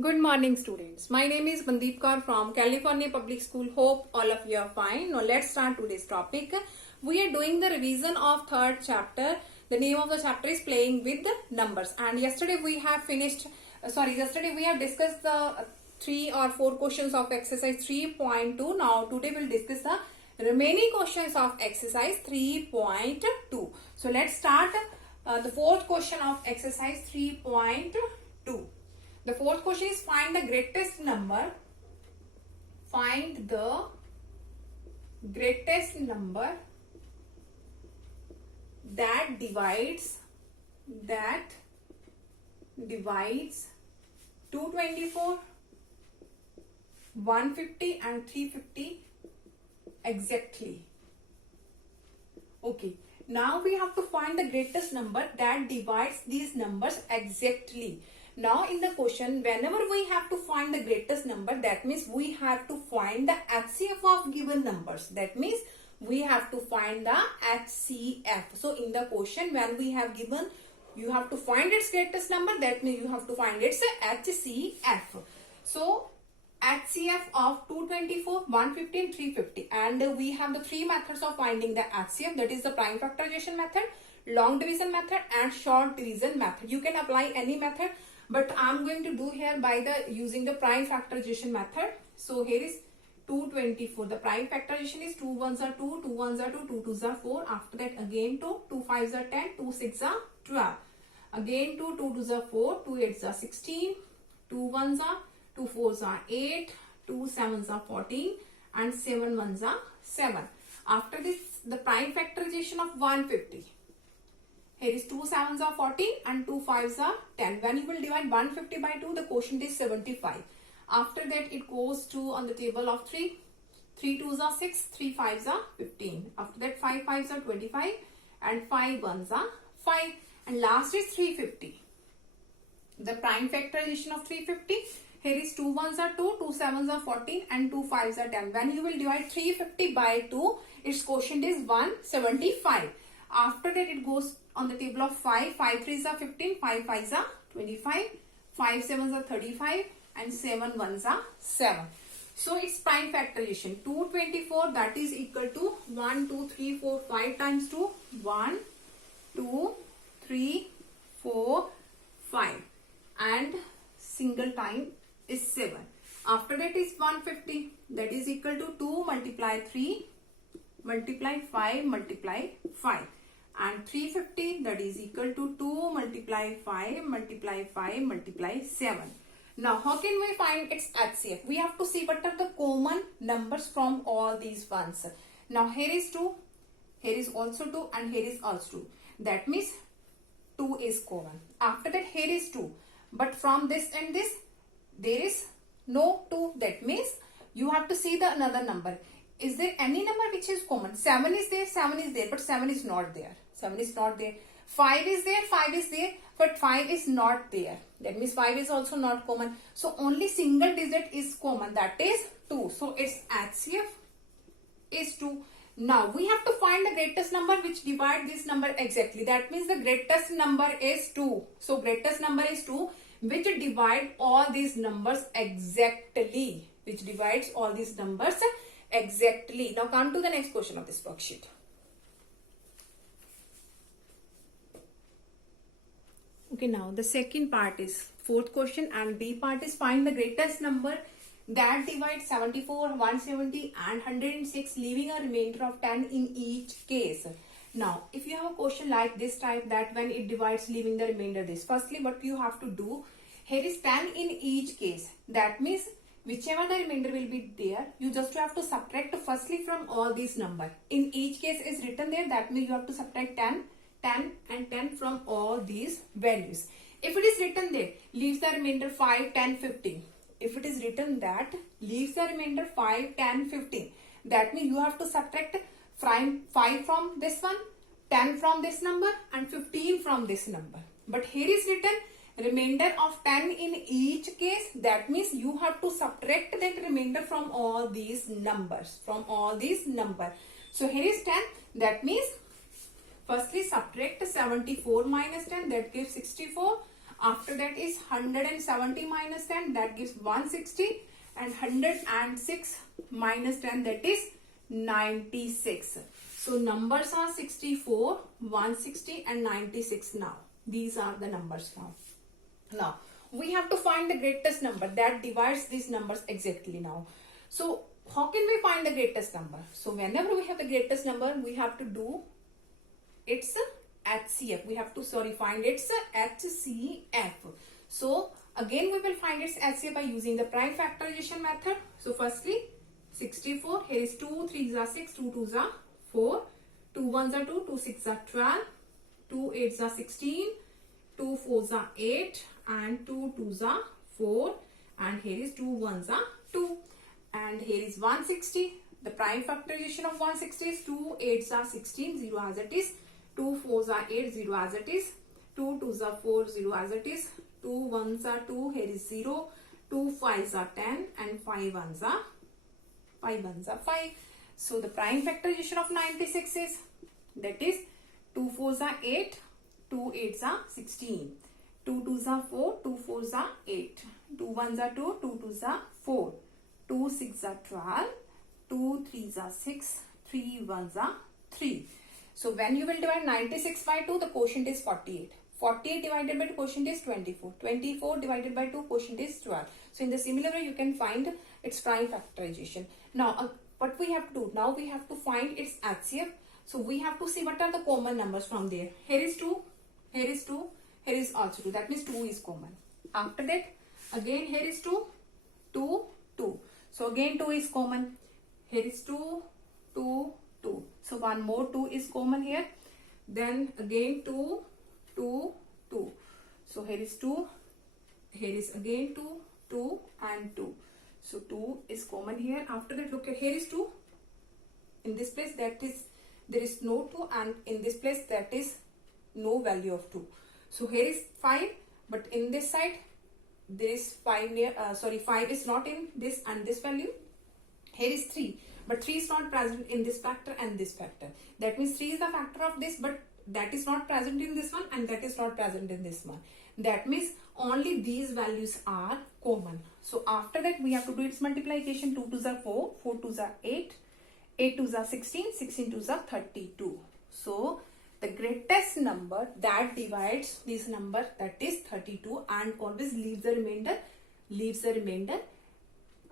Good morning, students. My name is Mandeep Kaur from California Public School. Hope all of you are fine. Now let's start today's topic. We are doing the revision of third chapter. The name of the chapter is Playing with the Numbers. And yesterday we have discussed the 3 or 4 questions of exercise 3.2. Now today we'll discuss the remaining questions of exercise 3.2. So let's start the fourth question of exercise 3.2. The fourth question is find the greatest number. Find the greatest number that divides 224, 150 and 350 exactly. Okay. Now we have to find the greatest number that divides these numbers exactly. Now in the question, whenever we have to find the greatest number, that means we have to find the HCF of given numbers. That means we have to find the HCF. So in the question, when we have given, you have to find its greatest number, that means you have to find its HCF. So HCF of 224, 150 and 350. And we have the 3 methods of finding the HCF. That is the prime factorization method, long division method and short division method. You can apply any method, but I'm going to do here by using the prime factorization method. So here is 224. The prime factorization is 2 1s are 2, 2 1s are 2, 2 2s are 4. After that again 2, 2 5s are 10, 2 6s are 12. Again 2, 2 2s are 4, 2 8s are 16, 2 1s are 2 4s are 8, 2 7s are 14 and 7 1s are 7. After this, the prime factorization of 150. Here is 2 7s are 14 and 2 5s are 10. When you will divide 150 by 2, the quotient is 75. After that, it goes to on the table of 3. 3 2s are 6, 3 5s are 15. After that, 5 5s are 25 and 5 1s are 5. And last is 350. The prime factorization of 350. Here is 2 1s are 2, 2 7s are 14 and 2 5s are 10. When you will divide 350 by 2, its quotient is 175. After that, it goes on the table of 5. 5 3s are 15, 5 5s are 25, 5 7s are 35 and 7 1s are 7. So its prime factorization 224, that is equal to 1 2 3 4 5 times 2, 1 2 3 4 5 and single time is 7. After that is 150, that is equal to 2 multiply 3 multiply 5 multiply 5. And 350, that is equal to 2 multiply 5 multiply 5 multiply 7. Now how can we find its HCF? We have to see what are the common numbers from all these ones. Now here is 2, here is also 2 and here is also 2. That means 2 is common. After that, here is 2. But from this and this, there is no 2. That means you have to see the another number. Is there any number which is common? 7 is there, but 7 is not there. 7 is not there. 5 is there, but 5 is not there. That means 5 is also not common. So only single digit is common, that is 2. So its HCF is 2. Now we have to find the greatest number which divide this number exactly. That means the greatest number is 2. So greatest number is 2, which divide all these numbers exactly. Which divides all these numbers exactly. Now come to the next question of this worksheet. Okay, now the second part is fourth question and B part is find the greatest number that divides 74, 170 and 106, leaving a remainder of 10 in each case. Now, if you have a question like this type, that when it divides leaving the remainder this, firstly what you have to do, here is 10 in each case. That means whichever the remainder will be there, you just have to subtract firstly from all these numbers. In each case is written there, that means you have to subtract 10, 10 and 10 from all these values. If it is written there, leaves the remainder 5, 10, 15. If it is written that leaves the remainder 5, 10, 15, that means you have to subtract 5 from this one, 10 from this number and 15 from this number. But here is written remainder of 10 in each case. That means you have to subtract that remainder from all these numbers. So here is 10. That means firstly subtract 74 minus 10, that gives 64. After that is 170 minus 10, that gives 160, and 106 minus 10, that is 96. So numbers are 64, 160 and 96 now. These are the numbers now. Now we have to find the greatest number that divides these numbers exactly now. So how can we find the greatest number? So whenever we have the greatest number, we have to do its HCF. We have to find its HCF. So again we will find its HCF by using the prime factorization method. So firstly 64, here is 2 3s are 6, 2 2s are 4, 2 1s are 2, 2 6s are 12, 2 8s are 16, 2 4s are 8, and 2 2s are 4, and here is 2 1s are 2, and here is 160. The prime factorization of 160 is 2 8s are 16, 0 as it is, 2 4s are 8, 0 as it is, 2 2s are 4, 0 as it is, 2 1s are 2, here is 0, 2 5s are 10, and 5 1s are 5. So the prime factorization of 96 is, that is 2 4s are 8, 2 8s are 16, 2 2s are 4, 2 4s are 8, 2 1s are 2, 2 2s are 4, 2 6s are 12, 2 3s are 6, 3 1s are 3. So when you will divide 96 by 2, the quotient is 48. 48 divided by 2, quotient is 24. 24 divided by 2, quotient is 12. So in the similar way, you can find its prime factorization. Now, what we have to do? Now we have to find its HCF. So we have to see what are the common numbers from there. Here is 2, here is 2, here is also 2. That means 2 is common. After that, again here is 2, 2, 2. So again 2 is common. Here is 2, 2, 2. So one more 2 is common here. Then again 2, 2, 2. So here is 2. Here is again 2, 2 and 2. So 2 is common here. After that, look at, here is 2. In this place there is no 2, and in this place that is no value of 2. So here is 5, but in this side there is 5 near, 5 is not in this and this value. Here is 3, but 3 is not present in this factor and this factor. That means 3 is the factor of this, but that is not present in this one and that is not present in this one. That means only these values are common. So after that, we have to do its multiplication. 2 2s are 4, 4 2s are 8, 8 2s are 16, 16 2s are 32. So the greatest number that divides this number, that is 32, and always leaves the remainder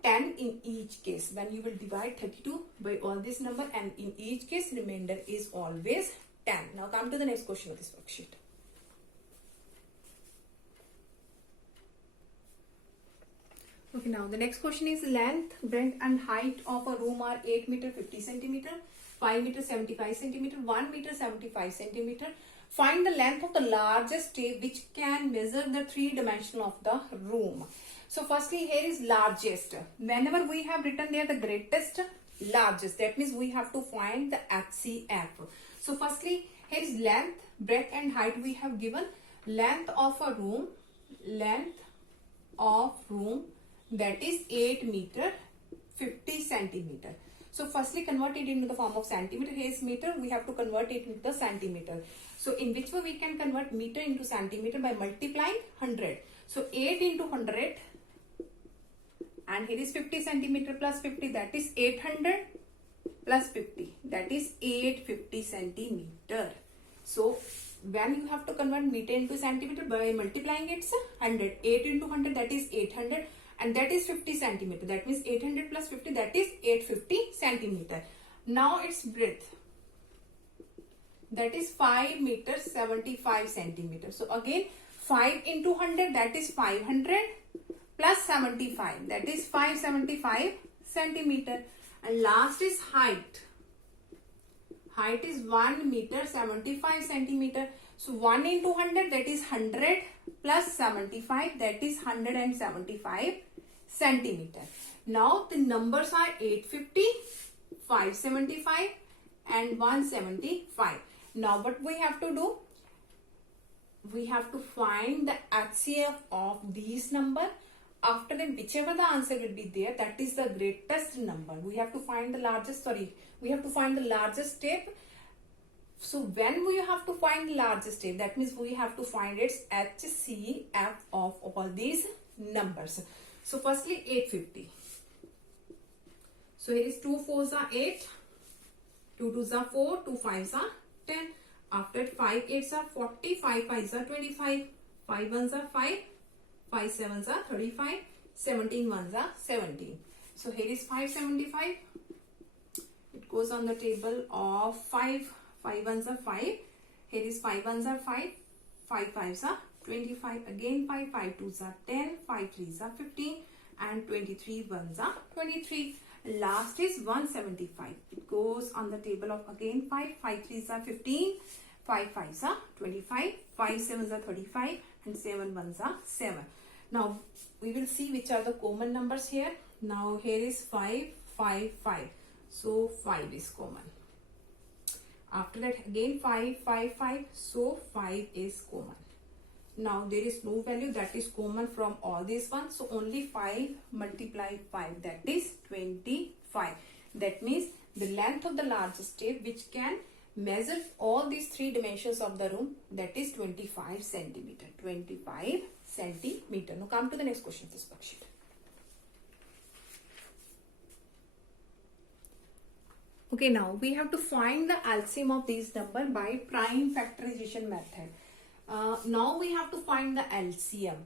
10 in each case. When you will divide 32 by all this number, and in each case remainder is always 10. Now come to the next question of this worksheet. Okay, now the next question is length, breadth and height of a room are 8 meter 50 centimeter, 5 meter 75 centimeter, 1 meter 75 centimeter. Find the length of the largest tape which can measure the 3-dimensional of the room. So firstly, here is largest. Whenever we have written there the greatest, largest, that means we have to find the HCF. So firstly, here is length, breadth and height we have given. Length of a room, that is 8 meter 50 centimeter. So firstly convert it into the form of centimeter. Here is meter, we have to convert it into the centimeter. So in which way we can convert meter into centimeter? By multiplying 100. So 8 into 100, and here is 50 centimeter plus 50, that is 800 plus 50, that is 850 centimeter. So when you have to convert meter into centimeter, by multiplying it's 100. 8 into 100, that is 800, and that is 50 centimeter. That means 800 plus 50, that is 850 centimeter. Now its breadth, that is 5 meter 75 centimeter. So again 5 into 100, that is 500 plus 75, that is 575 centimeter. And last is height. Height is 1 meter 75 centimeter. So 1 into 100, that is 100 plus 75, that is 175 centimeter. Now the numbers are 850, 575 and 175. Now what we have to do? We have to find the HCF of these number. After that, whichever the answer will be there, that is the greatest number. We have to find the largest, we have to find the largest tape So when we have to find largest step, that means we have to find its HCF of all these numbers. So firstly 850. So here is 2 4s are 8, 2 2s are 4, 2 5s are 10. After that 5 8s are 40, 5 5s are 25, 5 1s are 5, 5 7s are 35, 17 1s are 17. So here is 575. It goes on the table of 5. 5 1s are 5. Here is 5 1s are 5. 5 5s are 25. Again 5. 5 2s are 10. 5 3s are 15. And 23 1s are 23. Last is 175. It goes on the table of again 5. 5 3s are 15. 5 5s are 25. 5 7s are 35. And 7 1s are 7. Now we will see which are the common numbers here. Now here is 5 5 5. So 5 is common. After that again 5 5 5. So 5 is common. Now there is no value that is common from all these ones. So only 5 multiply 5, that is 25. That means the length of the largest tape which can measure all these 3 dimensions of the room, that is 25 centimeter. 25 centimeter. Now come to the next question, this worksheet. Okay, now we have to find the LCM of these numbers by prime factorization method. Now we have to find the LCM.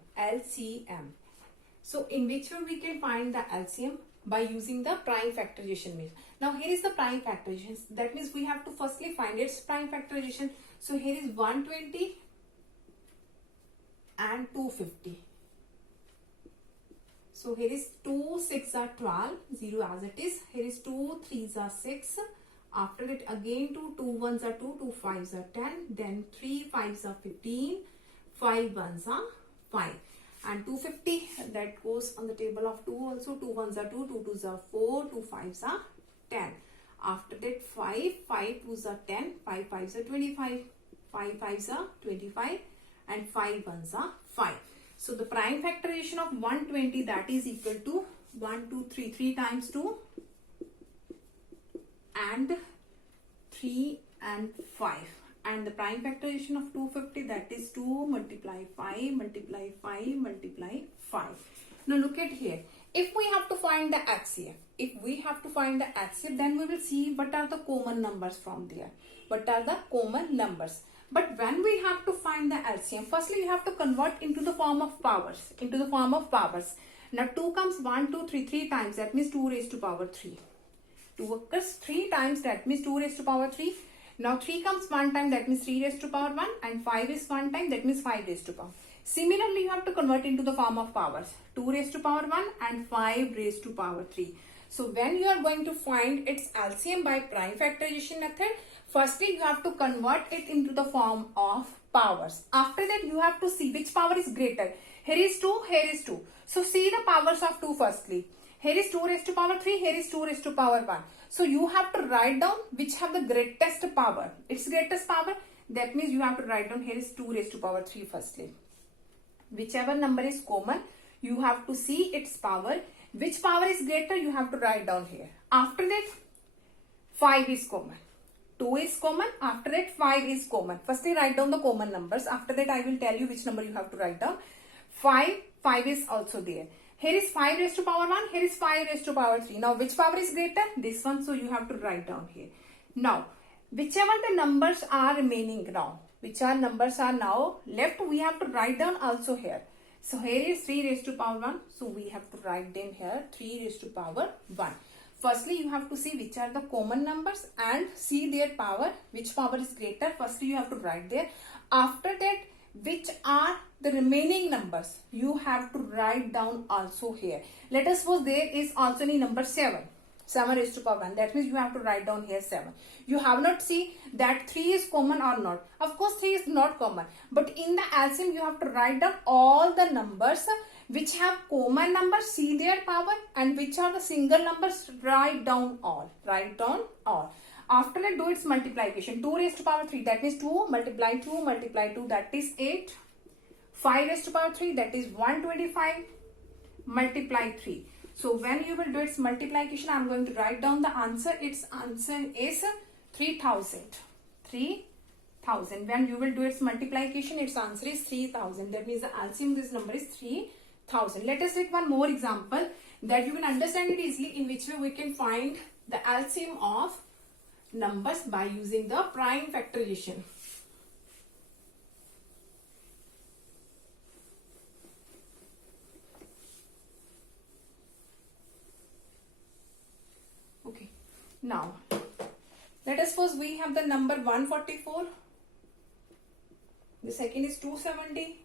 So in which one we can find the LCM? By using the prime factorization method. Now here is the prime factorization. That means we have to firstly find its prime factorization. So here is 120 and 250. So here is 2 6 are 12, 0 as it is. Here is 2 3s are 6. After it again 2 1s are 2, 2 5s are 10. Then 3 5s are 15, 5 1s are 5. And 250, that goes on the table of 2 also. 2 1s are 2, 2 2s are 4, 2 5s are 10. After that 5 2s are 10, 5 5s are 25, 5 5s are 25 and 5 1s are 5. So the prime factorization of 120, that is equal to 1 2 3, 3 times 2 and 3 and 5. And the prime factorization of 250, that is 2 multiply 5 multiply 5 multiply 5. Now look at here. If we have to find the HCF, then we will see what are the common numbers from there. What are the common numbers? But when we have to find the LCM, firstly you have to convert into the form of powers. Now 2 comes 1 2 3 3 times, that means 2 raised to power 3. 2 occurs 3 times, that means 2 raised to power 3. Now 3 comes 1 time, that means 3 raised to power 1, and 5 is 1 time, that means 5 raised to power. Similarly, you have to convert into the form of powers. 2 raised to power 1 and 5 raised to power 3. So when you are going to find its LCM by prime factorization method, firstly you have to convert it into the form of powers. After that you have to see which power is greater. Here is 2, here is 2. So see the powers of 2 firstly. Here is 2 raised to power 3, here is 2 raised to power 1. So you have to write down which have the greatest power. Its greatest power, that means you have to write down here is 2 raised to power 3 firstly. Whichever number is common, you have to see its power. Which power is greater, you have to write down here. After that, 5 is common. 2 is common. After that, 5 is common. Firstly, write down the common numbers. After that, I will tell you which number you have to write down. 5 is also there. Here is 5 raised to power 1. Here is 5 raised to power 3. Now, which power is greater? This one. So, you have to write down here. Now, whichever the numbers are remaining now, whichever numbers are now left, we have to write down also here. So, here is 3 raised to power 1. So, we have to write them here 3 raised to power 1. Firstly, you have to see which are the common numbers and see their power. Which power is greater? Firstly, you have to write there. After that, which are the remaining numbers? You have to write down also here. Let us suppose there is also any number 7. 7 raised to power 1. That means you have to write down here 7. You have not seen that 3 is common or not. Of course, 3 is not common. But in the LCM, you have to write down all the numbers which have common numbers, see their power, and which are the single numbers, write down all. Write down all. After that, do its multiplication. 2 raised to power 3, that is 2 multiply 2 multiply 2, that is 8. 5 raised to power 3, that is 125 multiply 3. So when you will do its multiplication, I am going to write down the answer. Its answer is 3000. 3000. When you will do its multiplication, its answer is 3000. That means the LCM of this number is 3000. Let us take one more example that you can understand it easily, in which way we can find the LCM of numbers by using the prime factorization. Okay, now let us suppose we have the number 144, the second is 270,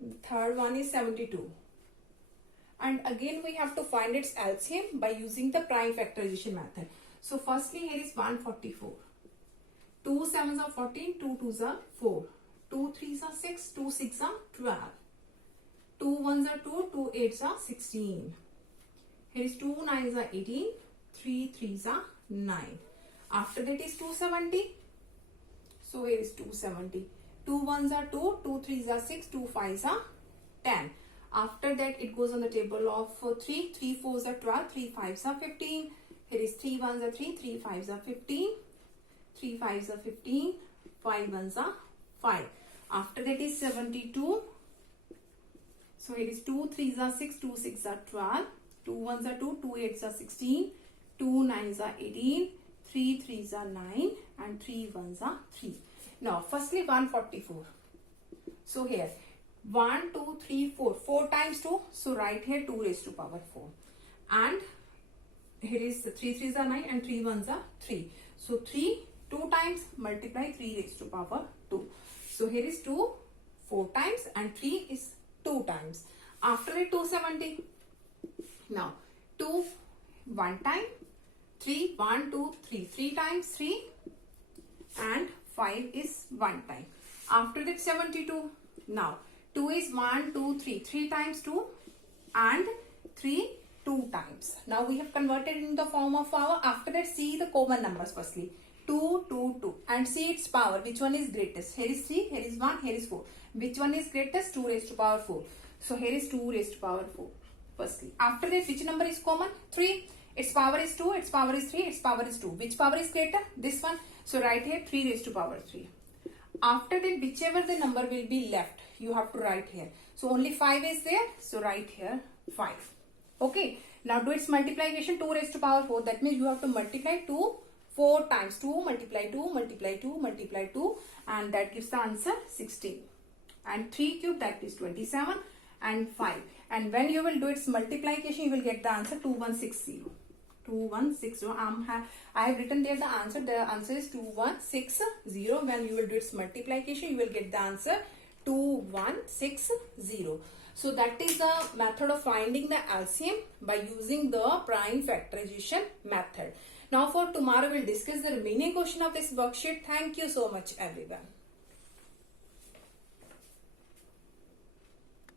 the third one is 72, and again we have to find its LCM by using the prime factorization method. So firstly here is 144, 2 sevens are 14, 2 twos are 4, 2 threes are 6, 2 six are 12, 2 ones are 2, 2 eights are 16. Here is 2 nines are 18, 3 threes are 9. After that is 270. So here is 270. 2 ones are 2, 2 threes are 6, 2 fives are 10. After that it goes on the table of 3, 3 fours are 12, 3 fives are 15. Here is 3 ones are 3, 3 fives are 15, 3 fives are 15, 5 ones are 5. After that is 72. So here is 2 threes are 6, 2 six are 12, 2 ones are 2, 2 eights are 16, 2 nines are 18, 3 threes are 9, and 3 ones are 3. Now firstly 144. So here 1, 2, 3, 4. 4 times 2. So write here 2 raised to power 4. And here is 3 threes are 9 and 3 ones are 3. So 3 2 times, multiply 3 raised to power 2. So here is 2 4 times and 3 is 2 times. After it 270. Now 2 1 time, 3 1 2 3 3 times 3, and 5 is 1 time. After that 72. Now 2 is 1 2 3 3 times 2 and 3 2 times. Now we have converted in the form of power. After that see the common numbers firstly. 2 2 2 and see its power. Which one is greatest? Here is 3, here is 1, here is 4. Which one is greatest? 2 raised to power 4. So here is 2 raised to power 4 firstly. After that which number is common? 3. Its power is 2, its power is 3, its power is 2. Which power is greater? This one. So write here 3 raised to power 3. After that whichever the number will be left, you have to write here. So only 5 is there. So write here 5. Okay. Now do its multiplication. 2 raised to power 4. That means you have to multiply 2 4 times. 2 multiply 2 multiply 2 multiply 2, and that gives the answer 16. And 3 cube, that is 27, and 5. And when you will do its multiplication, you will get the answer 2160. 2160. I have written there the answer. The answer is 2160. When you will do its multiplication, you will get the answer 2160. So that is the method of finding the LCM by using the prime factorization method. Now for tomorrow, we'll discuss the remaining question of this worksheet. Thank you so much everyone.